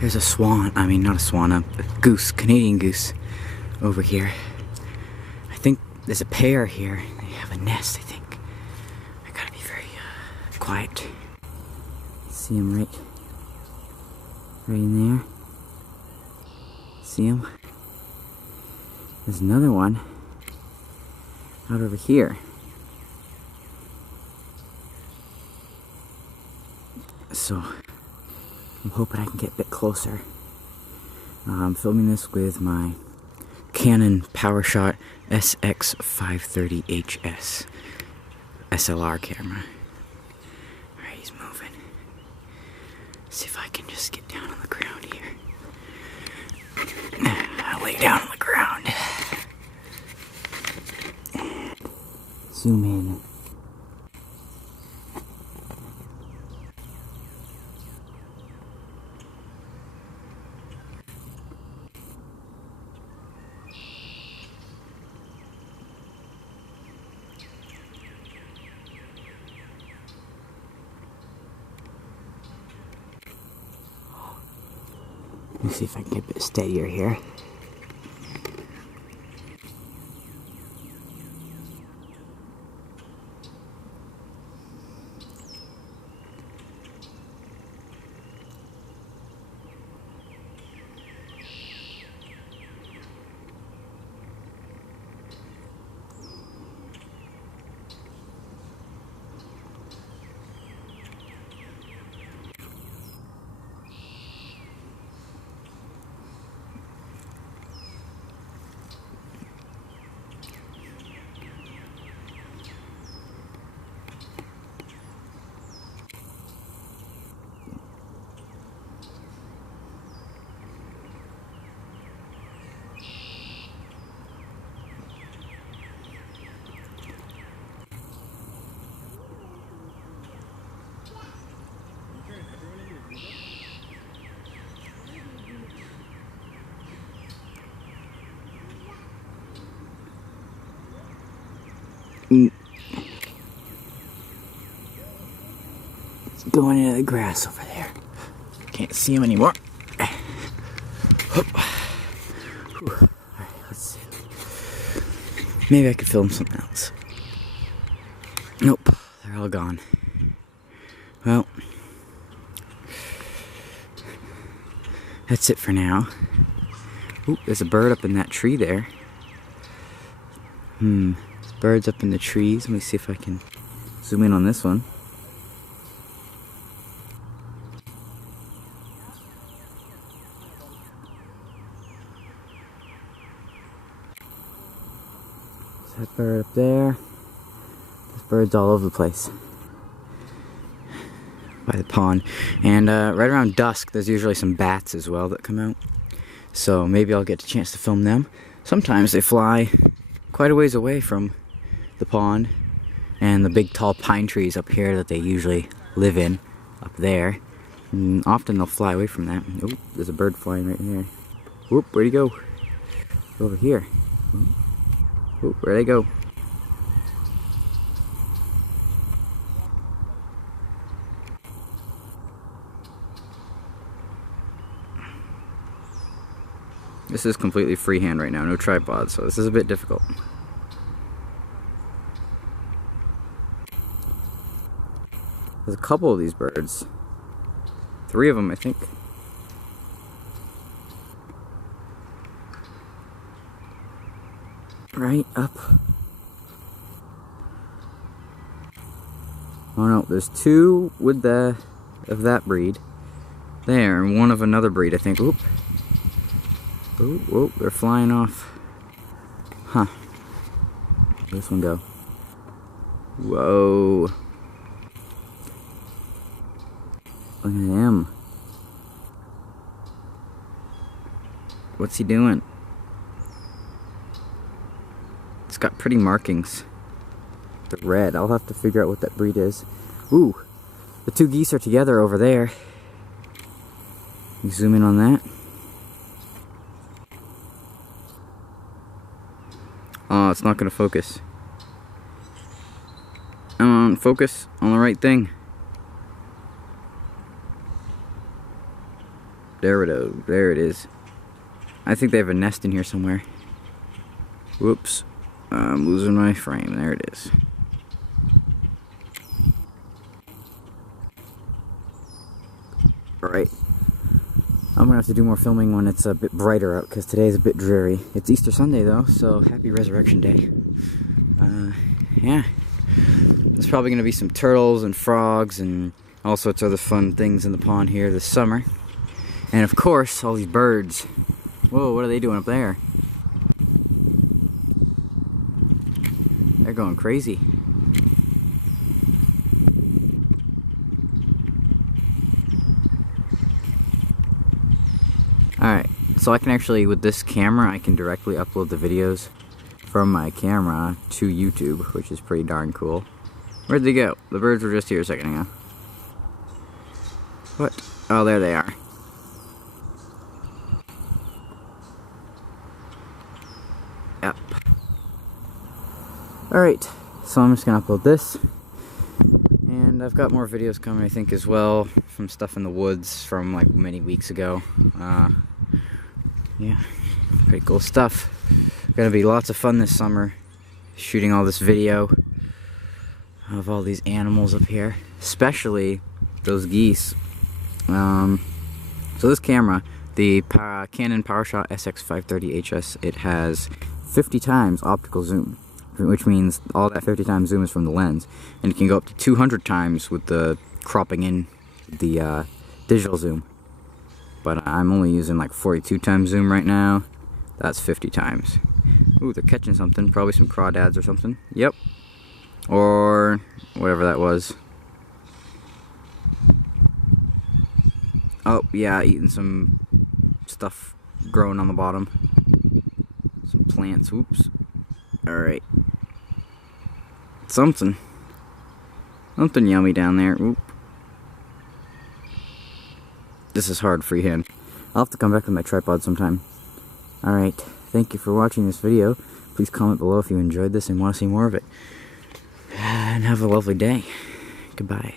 There's a swan, I mean not a swan, a goose, Canadian goose over here. I think there's a pair here. They have a nest, I think. I gotta be very quiet. See him right in there. See him? There's another one out over here. So I'm hoping I can get a bit closer. I'm filming this with my Canon Powershot SX530HS SLR camera. Alright, he's moving. See if I can just get down on the ground here. I'll lay down on the ground. Zoom in. Let me see if I can get a bit steadier here. It's going into the grass over there. Can't see him anymore. Alright, let's see. Maybe I could film something else. Nope, they're all gone. Well, that's it for now. Ooh, there's a bird up in that tree there. Birds up in the trees. Let me see if I can zoom in on this one. There's that bird up there. There's birds all over the place by the pond. And right around dusk there's usually some bats as well that come out. So maybe I'll get a chance to film them. Sometimes they fly quite a ways away from the pond and the big tall pine trees up here that they usually live in up there. And often they'll fly away from that. Oh, there's a bird flying right there. Whoop, where'd he go? Over here. Whoop, where'd they go? This is completely freehand right now, no tripod, so this is a bit difficult. There's a couple of these birds. 3 of them, I think. Right up. Oh no, there's 2 with of that breed. There, and 1 of another breed, I think. Oop. Oh, whoa, they're flying off. Huh. Where'd this one go? Whoa. Look at him. What's he doing? It's got pretty markings. The red. I'll have to figure out what that breed is. Ooh. The 2 geese are together over there. You zoom in on that. Oh, it's not going to focus. Come on, focus on the right thing. There it is. I think they have a nest in here somewhere. Whoops. I'm losing my frame. There it is. Alright. I'm gonna have to do more filming when it's a bit brighter out, because today's a bit dreary. It's Easter Sunday though, so happy Resurrection Day. Yeah. There's probably gonna be some turtles and frogs and all sorts of other fun things in the pond here this summer. And of course, all these birds. Whoa, what are they doing up there? They're going crazy. Alright, so I can actually, with this camera, I can directly upload the videos from my camera to YouTube, which is pretty darn cool. Where'd they go? The birds were just here a second ago. What? Oh, there they are. Yep. Alright, so I'm just gonna upload this. And I've got more videos coming, I think, as well, from stuff in the woods from like many weeks ago. Yeah, pretty cool stuff. Gonna be lots of fun this summer, shooting all this video of all these animals up here, especially those geese. So this camera, the Canon Powershot SX530HS, it has 50 times optical zoom, which means all that 50 times zoom is from the lens, and it can go up to 200 times with the cropping in the digital zoom. But I'm only using like 42 times zoom right now. That's 50 times. Ooh, they're catching something, probably some crawdads or something. Yep. Or whatever that was. Oh, yeah, eating some stuff growing on the bottom. Some plants, whoops. Alright. Something yummy down there. Oop. This is hard freehand. I'll have to come back with my tripod sometime. Alright, thank you for watching this video. Please comment below if you enjoyed this and want to see more of it. And have a lovely day. Goodbye.